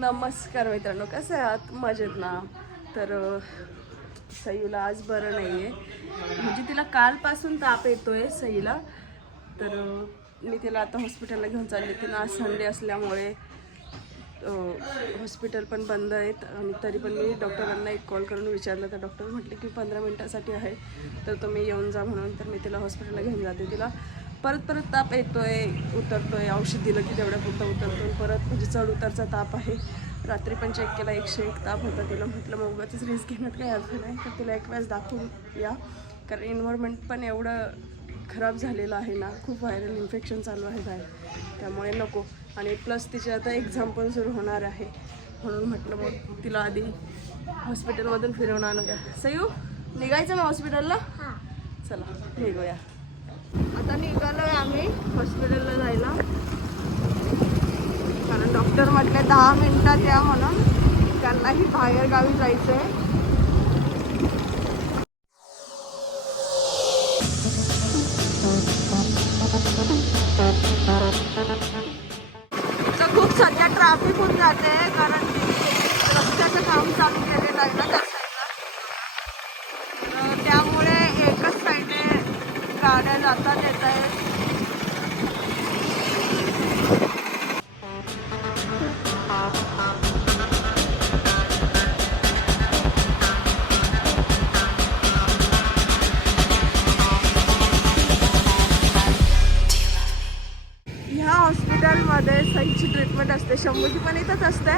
नमस्कार मित्रांनो, कसे आहात? मजेत ना? तर सईला आज बरं नाही आहे, म्हणजे तिला कालपासून ताप येतोय सईला. तर मी तिला आता हॉस्पिटलला घेऊन चालली होती ना. आज संडे असल्यामुळे हॉस्पिटल पण बंद आहेत आणि तरी पण मी डॉक्टरांना एक कॉल करून विचारलं तर डॉक्टर म्हटले की 15 मिनिटासाठी आहे, तर तुम्ही येऊन जा म्हणून. तर मी तिला हॉस्पिटलला घेऊन जाते. तिला परत ताप येतोय, उतरतोय, औषध दिलं की तेवढ्या पुरतं उतरतोय, परत म्हणजे चढ उतरचा ताप आहे. रात्री पण चेक केला, 101 ताप होता. तिला म्हटलं मग उगाचच रिस्क घेण्यात काही अर्थ नाही, तर तिला एक वेळेस दाखवून या, कारण एन्व्हायरमेंट पण एवढं खराब झालेलं आहे ना, खूप व्हायरल इन्फेक्शन चालू आहे बाहेर, त्यामुळे नको. आणि प्लस तिची आता एक्झाम पण सुरू होणार आहे, म्हणून म्हटलं मग तिला आधी हॉस्पिटलमधून फिरवून आणूया. सयू, निघायचं मग हॉस्पिटलला? चला निघूया. आता निघालोय आम्ही हॉस्पिटलला जायला, कारण डॉक्टर म्हटले 10 मिनिटात या म्हणून. त्यांनाही बाहेर गावी जायचं आहे. तर खूप सध्या ट्रॅफिक होऊन जाते, कारण रस्त्याचं काम चालू केलेलं आहे ना त्या साईडला, त्यामुळे एकच साईडने गाड्या जातात येत आहेत. ह्या हॉस्पिटलमध्ये सईची ट्रीटमेंट असते. शंभूची पण इथंच असते.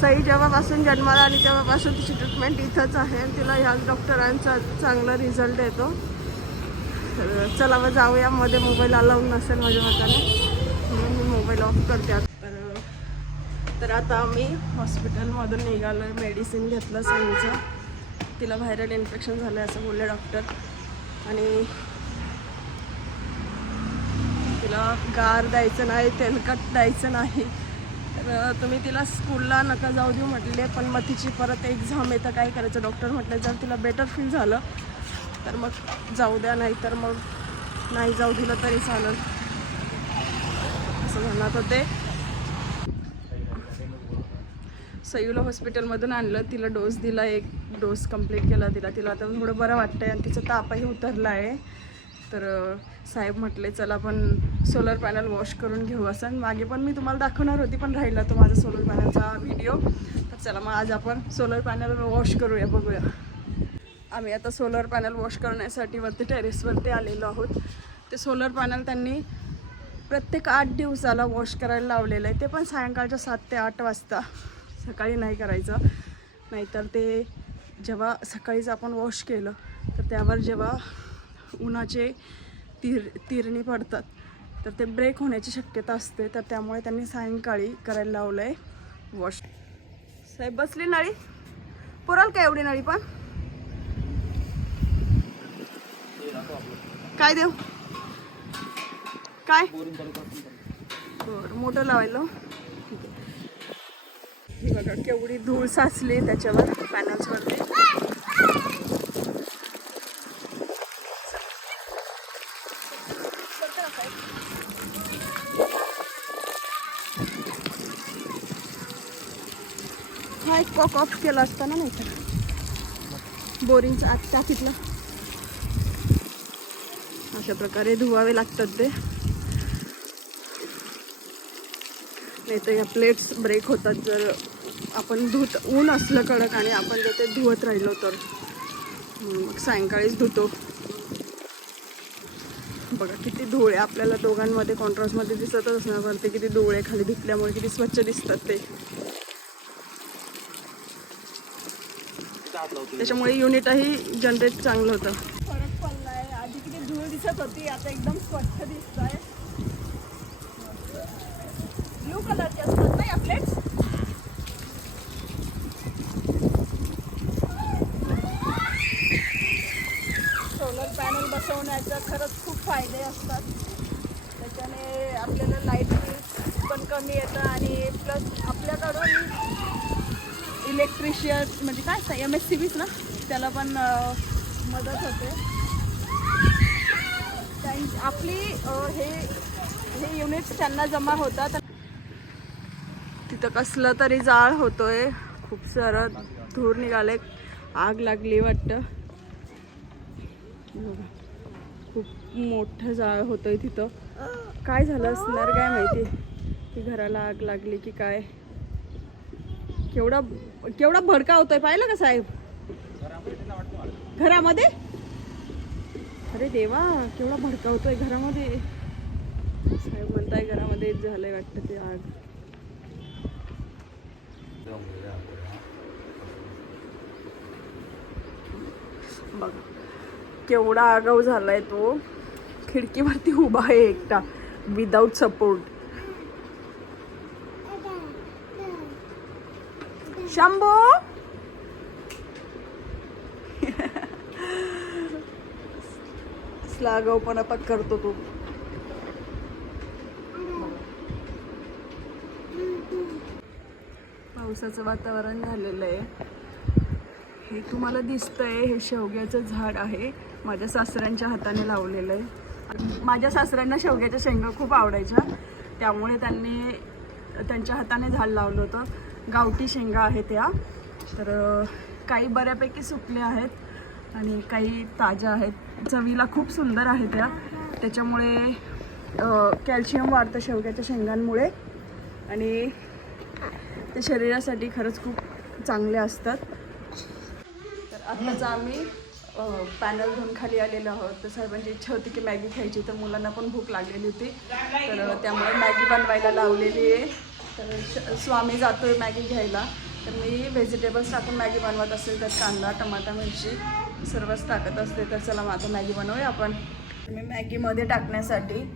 सई जेव्हापासून जन्माला आली तेव्हापासून तिची ट्रीटमेंट इथंच आहे. तिला ह्याच डॉक्टरांचा चांगला रिझल्ट येतो. तर चला मग जाऊया. मध्ये मोबाईल अलाउड नसेल माझ्या मताने, म्हणून मी मोबाईल ऑफ करते. तर आता आम्ही हॉस्पिटलमधून निघालो आहे. मेडिसिन घेतलं सईचं. तिला व्हायरल इन्फेक्शन झालं आहे असं बोलले डॉक्टर, आणि तिला गार द्यायचं नाही, तेलकट द्यायचं नाही. तर तुम्ही तिला स्कूलला नका जाऊ देऊ म्हटले, पण मग तिची परत एक्झाम आहे तर काय करायचं. डॉक्टर म्हटलं जर तिला बेटर फील झालं तर मग जाऊ द्या, नाही तर मग नाही जाऊ दिलं तरी चालेल असं म्हणत होते. सयूला हॉस्पिटलमधून आणलं, तिला डोस दिला, एक डोस कंप्लीट केला तिला आता थोडं बरं वाटतं आहे आणि तिचा तापही उतरला आहे. तर साहेब म्हटले चला आपण सोलर पॅनल वॉश करून घेऊ असं. मागे पण मी तुम्हाला दाखवणार होती, पण राहिला तो माझा सोलर पॅनलचा व्हिडिओ. तर चला मग आज आपण सोलर पॅनल वॉश करूया, बघूया. आम्ही आता सोलर पॅनल वॉश करण्यासाठी वरती टेरेसवरती आलेलो आहोत. ते सोलर पॅनल त्यांनी प्रत्येक 8 दिवसाला वॉश करायला लावलेलं आहे, ते पण सायंकाळच्या 7 ते 8 वाजता. सकाळी नाही करायचं, नाहीतर ते जेव्हा सकाळीच आपण वॉश केलं तर त्यावर जेव्हा उन्हाचे तिरणी पडतात तर ते ब्रेक होण्याची शक्यता असते. तर त्यामुळे त्यांनी सायंकाळी करायला लावलं आहे वॉश. साहेब बसली नळी पुराल का एवढी नळी? पण काय देऊ, काय बरं मोटर लावायला. ही बघा केवढी धूळ साचली त्याच्यावर पॅनल्सवरती. हा एक कॉक ऑफ केला असता ना, नाही तर बोरिंगचा आत टाकीतला. अशा प्रकारे धुवावे लागतात ते, नाही तर या प्लेट्स ब्रेक होतात जर आपण ऊन असलं कडक आणि आपण जर ते धुवत राहिलो तर. मग सायंकाळीच धुतो. बघा किती धूळ आहे. आपल्याला दोघांमध्ये कॉन्ट्रास्टमध्ये दिसतच असणार वरती किती धूळ आहे, खाली धुतल्यामुळे किती स्वच्छ दिसतात ते. त्याच्यामुळे युनिटही जनरेट चांगलं होतं. फरक पडला आहे. आधी किती धूळ दिसत होती, आता एकदम स्वच्छ दिसत आहे. ब्लू कलरचे असतात ना या प्लेट्स. सोलर पॅनल बसवण्याचा खरंच खूप फायदे असतात. त्याच्याने आपल्याला लाईट बिल पण कमी येतं आणि प्लस आपल्याकडून इलेक्ट्रिशियन म्हणजे काय MSCBs ना, त्याला पण मदत होते. आपली हे युनिट्स त्यांना जमा होतात. तिथं इथं कसलं तरी जाळ होतोय, खूप सारं धूर निघाले, आग लागली वाटतं. खूप मोठं जाळ होतंय तिथं. काय झालं असणार काय माहिती, की घराला आग लागली की काय. केवढा केवढा भडका होतोय पाहिलं का साहेब घरामध्ये. अरे देवा, केवढा भडका होतोय घरामध्ये. साहेब म्हणताय घरामध्ये झालंय वाटतं ते आग. बघ केवढा आगाऊ झालाय तो. खिडकीवरती उभा आहे एकटा विदाउट सपोर्ट. शंभू आगाऊपणा करतो तो. पावसाचं वातावरण झालेलं आहे. हे तुम्हाला दिसतंय, हे शेवग्याचं झाड आहे. माझ्या सासऱ्यांच्या हाताने लावलेलं आहे. माझ्या सासऱ्यांना शेवग्याच्या शेंगा खूप आवडायच्या, त्यामुळे त्यांनी त्यांच्या हाताने झाड लावलं होतं. गावठी शेंगा आहेत त्या. तर काही बऱ्यापैकी सुकल्या आहेत आणि काही ताज्या आहेत. चवीला खूप सुंदर आहे त्या. त्याच्यामुळे कॅल्शियम वाढतं शेवग्याच्या शेंगांमुळे आणि ते शरीरासाठी खरंच खूप चांगले असतात. तर आत्ताच आम्ही पॅनल धुवून खाली आलेलो आहोत. तर साहेबांची इच्छा होती की मॅगी खायची, तर मुलांना पण भूक लागलेली होती, तर त्यामुळे मॅगी बनवायला लावलेली आहे. तर स्वामी जातोय मॅगी घ्यायला, तर मी व्हेजिटेबल्स टाकून मॅगी बनवत असेल, तर कांदा, टमाटा, मिरची सर्वच टाकत असते. तर चला मग आता मॅगी बनवूया आपण. मी मॅगीमध्ये टाकण्यासाठी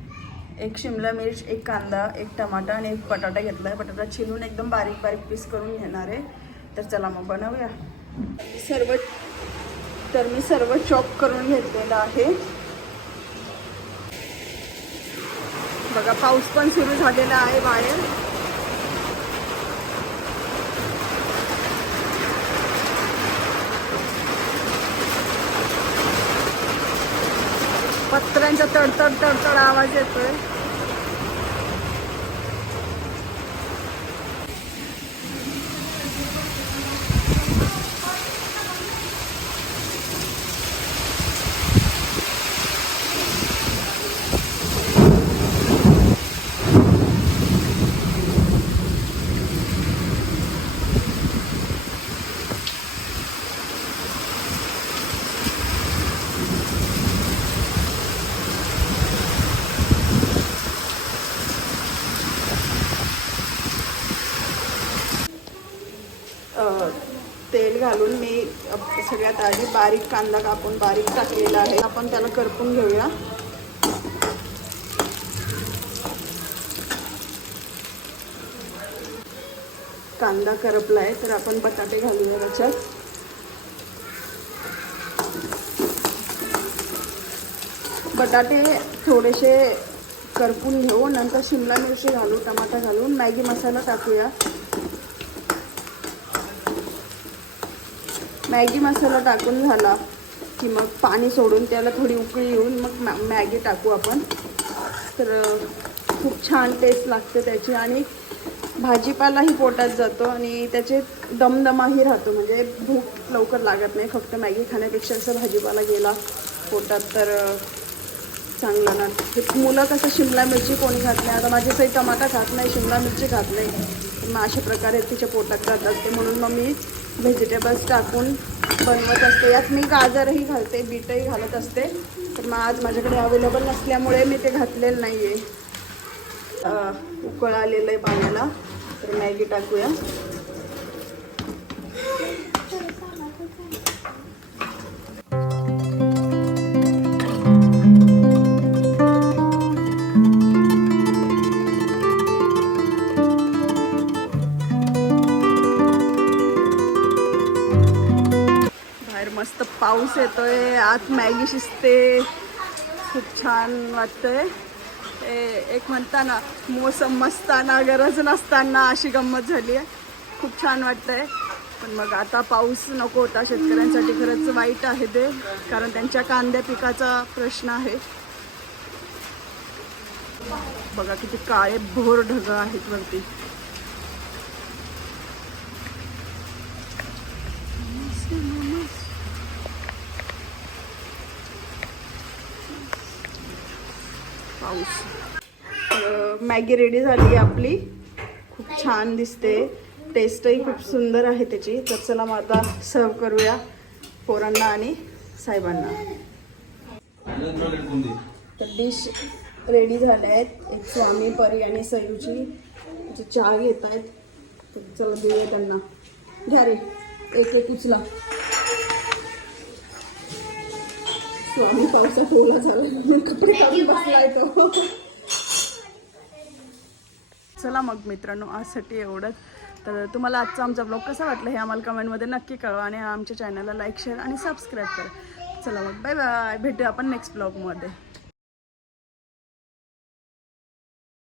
एक शिमला मिर्च, एक कांदा, एक टमाटा आणि एक बटाटा घेतला आहे. बटाटा छिलून एकदम बारीक बारीक पीस करून घेणार आहे. तर चला मग बनवूया. मी सर्व चॉप करून घेतलेलं आहे. बघा पाऊस पण सुरू झालेला आहे बाहेर. पत्र्यांचा तडतड तडतड आवाज येतोय. तेल घालून मी सगळ्यात आधी बारीक कांदा कापून बारीक टाकलेला आहे. आपण त्याला करपून घेऊया. कांदा करपला आहे, तर आपण बटाटे घालूया त्याच्यात. बटाटे थोडेसे करपून घेऊ, नंतर शिमला मिरची घालू, टमाटा घालून मॅगी मसाला टाकूया. मॅगी मसाला टाकून झाला की मग पाणी सोडून त्याला थोडी उकळी येऊन मग मॅगी टाकू आपण. तर खूप छान टेस्ट लागते त्याची आणि भाजीपालाही पोटात जातो आणि त्याचे दमदमाही राहतो. म्हणजे भूक लवकर लागत नाही. फक्त मॅगी खाण्यापेक्षा असं भाजीपाला गेला पोटात तर चांगलं ना. मुलं कसं शिमला मिरची कोणी खात नाही. आता माझी काही टमाटा खात नाही, शिमला मिरची खात नाही, मग अशा प्रकारे तिच्या पोटात जात असते. म्हणून मग मी व्हेजिटेबल्स टाकून बनवत असते. यात मी गाजरही घालते, बीटही घालत असते. तर मग आज माझ्याकडे अवेलेबल नसल्यामुळे मी ते घातलेलं नाही आहे. उकळ आलेलं आहे पाण्याला, तर मॅगी टाकूया. मस्त पाऊस येतोय, आत मॅगी शिजते, खूप छान वाटतंय. एक म्हणताना मोसम मस्ताना गरज नसताना अशी गंमत झाली आहे. खूप छान वाटतंय. पण मग आता पाऊस नको होता. शेतकऱ्यांसाठी खरंच वाईट आहे ते, कारण त्यांच्या कांद्या पिकाचा प्रश्न आहे. बघा किती काळे भोर ढग आहेत वरती. पाऊस. मॅगी रेडी झाली आहे आपली. खूप छान दिसते, टेस्टही खूप सुंदर आहे त्याची. तर चला मग आता सर्व करूया पोरांना आणि साहेबांना. तर डिश रेडी झाल्या आहेत. एक स्वामी, परी आणि सयूची चहा घेत आहेत. तर चला देऊया त्यांना. घ्या रे, एक उचला. स्वामी पावसात ओला झाला म्हणून कपडे काढून बसलाय तो. चला मग मित्रांनो, आजसाठी एवढंच. तर तुम्हाला आजचा आमचा ब्लॉग कसा वाटला हे आम्हाला कमेंटमध्ये नक्की कळवा आणि आमच्या चॅनलला लाईक, शेअर आणि सबस्क्राईब करा. चला मग बाय बाय, भेटूया आपण नेक्स्ट ब्लॉगमध्ये.